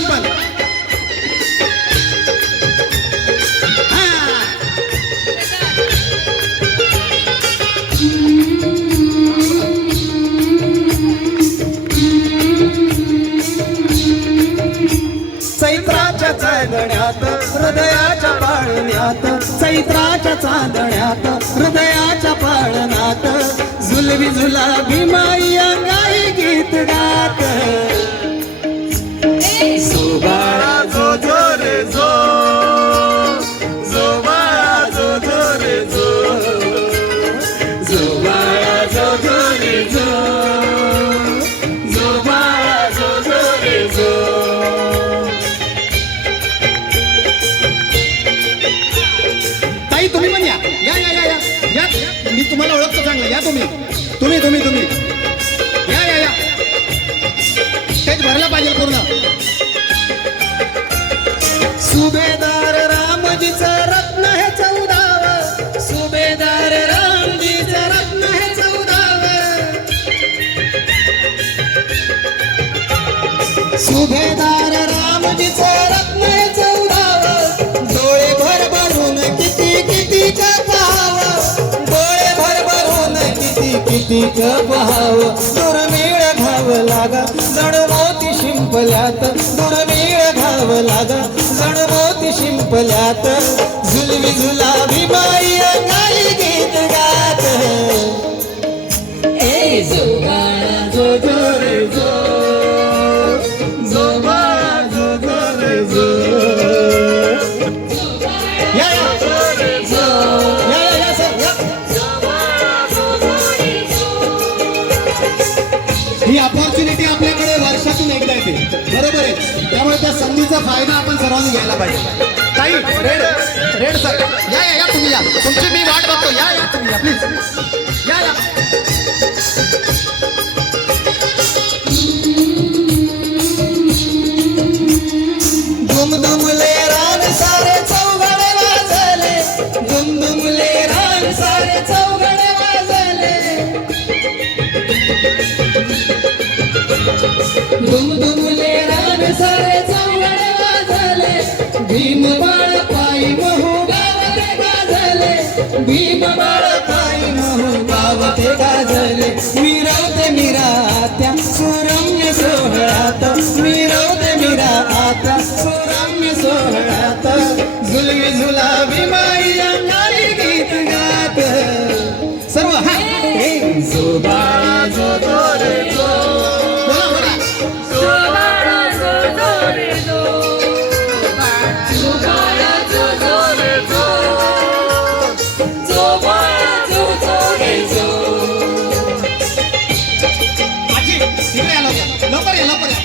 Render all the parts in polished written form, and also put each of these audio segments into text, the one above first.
लावून पण चैत्राच्या चांदण्यात हृदयाच्या पाळण्यात चैत्राच्या चांदण्यात हृदयाच्या पाळण्यात झुलवी झुलाबी माई अंगाई गीत गात जो बाळा जो जो रे जो जो बाळा जो जो रे जो जो बाळा जो जो रे जो जो बाळा जो जो रे जो ताई तुम्ही पण या या या या या या मी तुम्हाला ओळखतो चांगलं या तुम्ही तुम्ही तुम्ही तुम्ही या या या स्टेज भरला पाहिजे पूर्ण सुभेदार रामजीचं रत्न हे 14व सुभेदार रामजीचं रत्न हे 14व सुभेदार रामजीचं रत्न हे 14व डोळे भरभरून किती किती पाहावं डोळे भरभरून किती किती पाहावं दुर्मिळ घाव लागा जण मोती शिंपल्यात दुर्मिळ घाव लागा जण मोती शिंपल्यात झुलवी झुलाबी बाई अंगाई गीत गात ए जो बाळा जो जो रे जो जो बाळा जो जो रे जो या या या या या सर या ही अपॉर्च्युनिटी आपल्याकडे वर्षातून एकदा येते बरोबर आहे त्यामुळे त्या संधीचा फायदा आपण सर्वांनी घ्यायला पाहिजे ताई रेड रेड सर या या या तुम्ही या तुमची मी वाट बघतो या या तुम्ही या प्लीज या या दुमदुमले रान सारे चौघडे वाजले दुमदुमले रान सारे चौघडे वाजले दुमदुमले रान सारे चौघडे वाजले भीम बाळ पायी महू गावते गाजले भीम बाळ पायी महू गावते गाजले मिरवते मीरा त्या सुरम्य सोहळ्यात मिरवते मीरा आता सुरम्य सोहळ्यात झुलवी झुलावी माई अंगाई गीत गात सर्व हा जो बाळा जो जो रे जो बोला बोला जो बाळा जो जो रे जो जो बाळा जो जो रे जो जो बाळा जो जो रे जो आजी इकडे या लवकर या लवकर या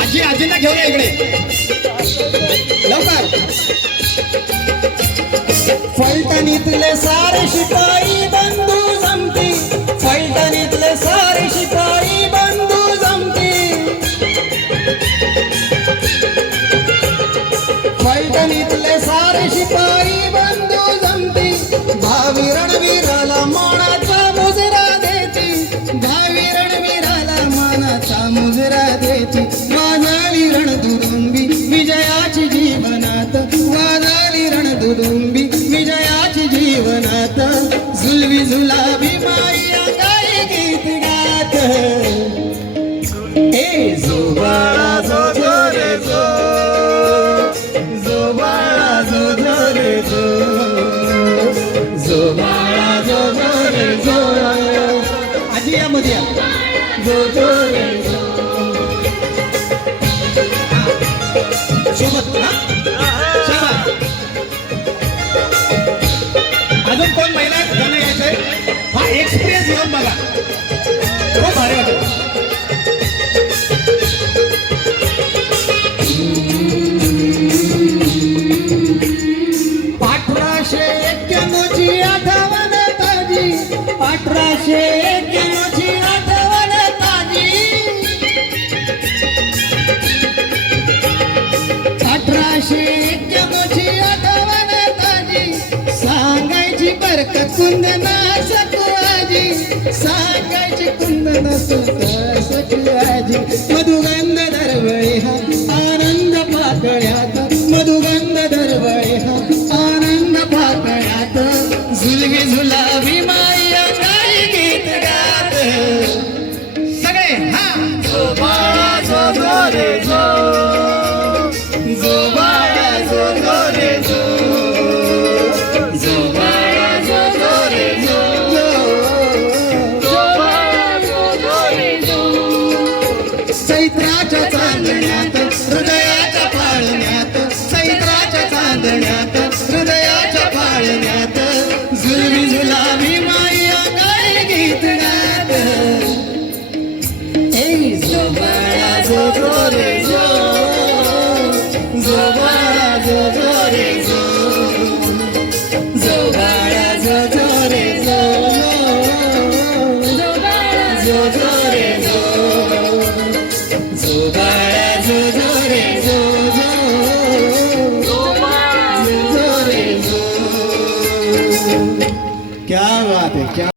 आजी आजींना घेऊन या इकडे लवकर फलटणीतले सारे शिपाई बंधू जमती फलटणीतले सारे शिपाई बंधू जमती फलटणीतले सारे शिपाई बंधू जमती भावी रणवीराला मानाचा मुजरा देती भावी रणवीराला मानाचा मुजरा देती वाजाली रणदुरुंबी विजयाची जीवनात वाजाली रणदुरुंबी विजयाची जीवनात झुलवी झुलाबी माई अंगाई गीत गात ए जो बाळा जो जो रे जो जो बाळा जो जो रे जो जो बाळा जो जो रे जो आजी यामध्ये या जो जो रे जो सोबत सोबत अजून कोण महिला गाणं यायचंय हा एक्सपिरियन्स घेऊन बघा खूप भारी वाटत 1891ची आठवण ताजी 1891ची आठवण ताजी सांगायची बरकत कुंदना सकुआजी सांगायची कुंदन सखी आजी मधुगंध दरवळे हा आनंद पाकळ्यात मधुगंध दरवळे हा आनंद पाकळ्यात झुलवी झुलावी माया काही गीत गात सगळे हा जो बाळा जो रे जो जो बाळा जो रे जो जो बाळा जो रे जो चैत्राच्या चांदण्यात हृदयाच्या पाळण्यात चैत्राच्या चांदण्यात हृदयाच्या पाळण्यात झुलवी झुलावी माया काय गीत गात ए जो बाळा जो रे जो जो बाळा जो